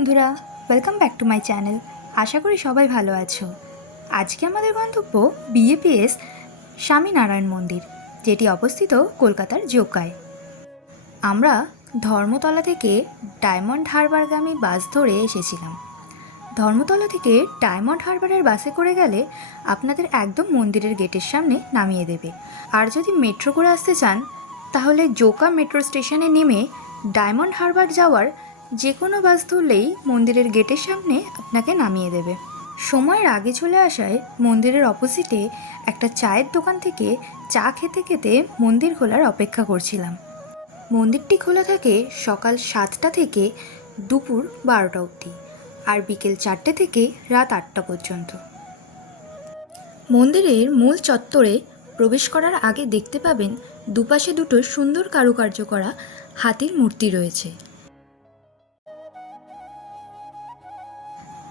বন্ধুরা, welcome back to my channel. আশা করি সবাই ভালো আছো। আজকে আমাদের গন্তব্য বিএপিএস স্বামীনারায়ণ মন্দির, যেটি অবস্থিত কলকাতার জোকায়। আমরা ধর্মতলা থেকে ডায়মন্ড হারবারগামী বাস ধরে এসেছিলাম। ধর্মতলা থেকে ডায়মন্ড হারবারের বাসে করে গেলে আপনাদের একদম মন্দিরের গেটের সামনে নামিয়ে দেবে। আর যদি মেট্রো করে আসতে চান তাহলে জোকা মেট্রো স্টেশনে নেমে ডায়মন্ড হারবার যাওয়ার যে কোনো বাস ধরলেই মন্দিরের গেটের সামনে আপনাকে নামিয়ে দেবে। সময়ের আগে চলে আসায় মন্দিরের অপোজিটে একটা চায়ের দোকান থেকে চা খেতে খেতে মন্দির খোলার অপেক্ষা করছিলাম। মন্দিরটি খোলা থাকে সকাল 7টা থেকে দুপুর 12টা অবধি, আর বিকেল 4টে থেকে রাত 8টা পর্যন্ত। মন্দিরের মূল চত্বরে প্রবেশ করার আগে দেখতে পাবেন দুপাশে দুটো সুন্দর কারুকার্য করা হাতির মূর্তি রয়েছে।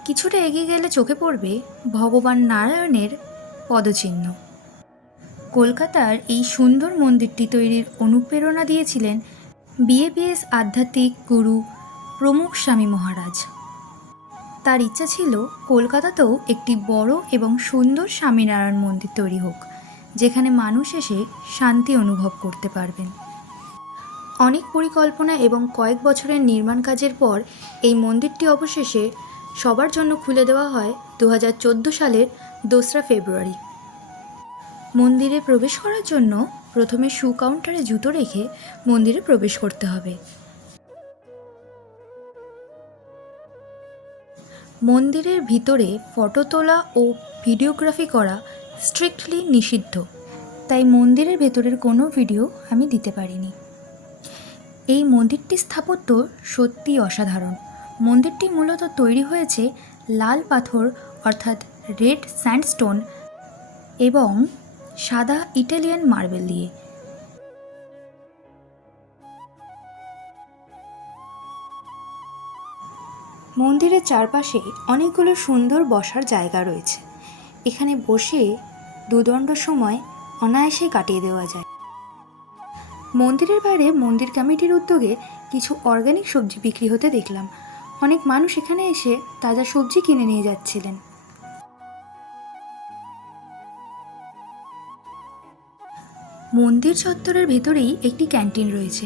কিছুটা এগিয়ে গেলে চোখে পড়বে ভগবান নারায়ণের পদচিহ্ন। কলকাতার এই সুন্দর মন্দিরটি তৈরির অনুপ্রেরণা দিয়েছিলেন বিএপিএস আধ্যাত্মিক গুরু প্রমুখ স্বামী মহারাজ। তার ইচ্ছা ছিল কলকাতাতেও একটি বড় এবং সুন্দর স্বামীনারায়ণ মন্দির তৈরি হোক, যেখানে মানুষ এসে শান্তি অনুভব করতে পারবেন। অনেক পরিকল্পনা এবং কয়েক বছরের নির্মাণ কাজের পর এই মন্দিরটি অবশেষে সবার জন্য খুলে দেওয়া হয় 2014 সালের 2রা ফেব্রুয়ারি। মন্দিরে প্রবেশ করার জন্য প্রথমে শু কাউন্টারে জুতো রেখে মন্দিরে প্রবেশ করতে হবে। মন্দিরের ভিতরে ফটো তোলা ও ভিডিওগ্রাফি করা স্ট্রিক্টলি নিষিদ্ধ, তাই মন্দিরের ভেতরের কোনো ভিডিও আমি দিতে পারিনি। এই মন্দিরটির স্থাপত্য সত্যি অসাধারণ। মন্দিরটি মূলত তৈরি হয়েছে লাল পাথর অর্থাৎ রেড স্যান্ডস্টোন এবং সাদা ইটালিয়ান মার্বেল দিয়ে। মন্দিরের চারপাশে অনেকগুলো সুন্দর বসার জায়গা রয়েছে। এখানে বসে দুদণ্ড সময় অনায়াসে কাটিয়ে দেওয়া যায়। মন্দিরের বাইরে মন্দির কমিটির উদ্যোগে কিছু অর্গানিক সবজি বিক্রি হতে দেখলাম। অনেক মানুষ এখানে এসে তাজা সবজি কিনে নিয়ে যাচ্ছিলেন। মন্দির চত্বরের ভেতরেই একটি ক্যান্টিন রয়েছে।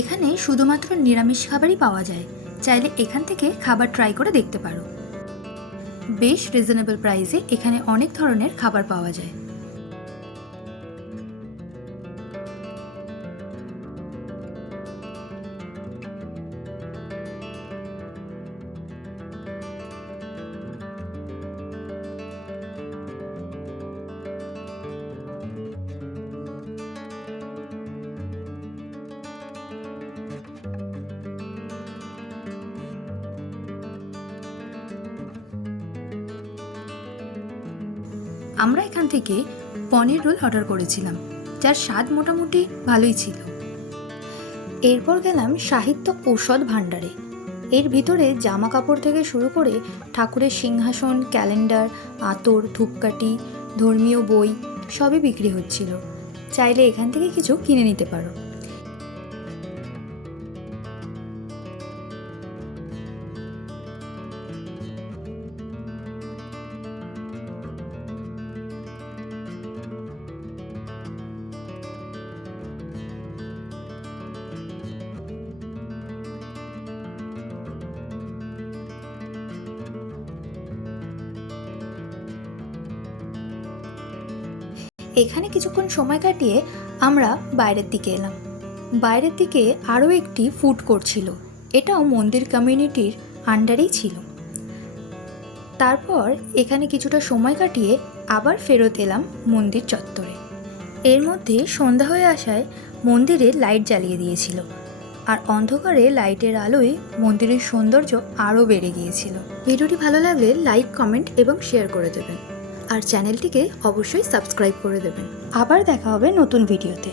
এখানে শুধুমাত্র নিরামিষ খাবারই পাওয়া যায়। চাইলে এখান থেকে খাবার ট্রাই করে দেখতে পারো। বেশ রিজনেবল প্রাইসে এখানে অনেক ধরনের খাবার পাওয়া যায়। আমরা এখান থেকে পনির রোল অর্ডার করেছিলাম, যার স্বাদ মোটামুটি ভালোই ছিল। এরপর গেলাম সাহিত্য ঔষধ ভাণ্ডারে। এর ভিতরে জামা কাপড় থেকে শুরু করে ঠাকুরের সিংহাসন, ক্যালেন্ডার, আতর, ধূপকাঠি, ধর্মীয় বই সবই বিক্রি হচ্ছিল। চাইলে এখান থেকে কিছু কিনে নিতে পারো। এখানে কিছুক্ষণ সময় কাটিয়ে আমরা বাইরের দিকে এলাম। বাইরের দিকে আরও একটি ফুড কোর্ট ছিল, এটাও মন্দির কমিউনিটির আন্ডারেই ছিল। তারপর এখানে কিছুটা সময় কাটিয়ে আবার ফেরত এলাম মন্দির চত্বরে। এর মধ্যে সন্ধ্যা হয়ে আসায় মন্দিরে লাইট জ্বালিয়ে দিয়েছিল, আর অন্ধকারে লাইটের আলোয় মন্দিরের সৌন্দর্য আরও বেড়ে গিয়েছিল। ভিডিওটি ভালো লাগলে লাইক, কমেন্ট এবং শেয়ার করে দেবেন, আর চ্যানেলটিকে অবশ্যই সাবস্ক্রাইব করে দেবেন। আবার দেখা হবে নতুন ভিডিওতে।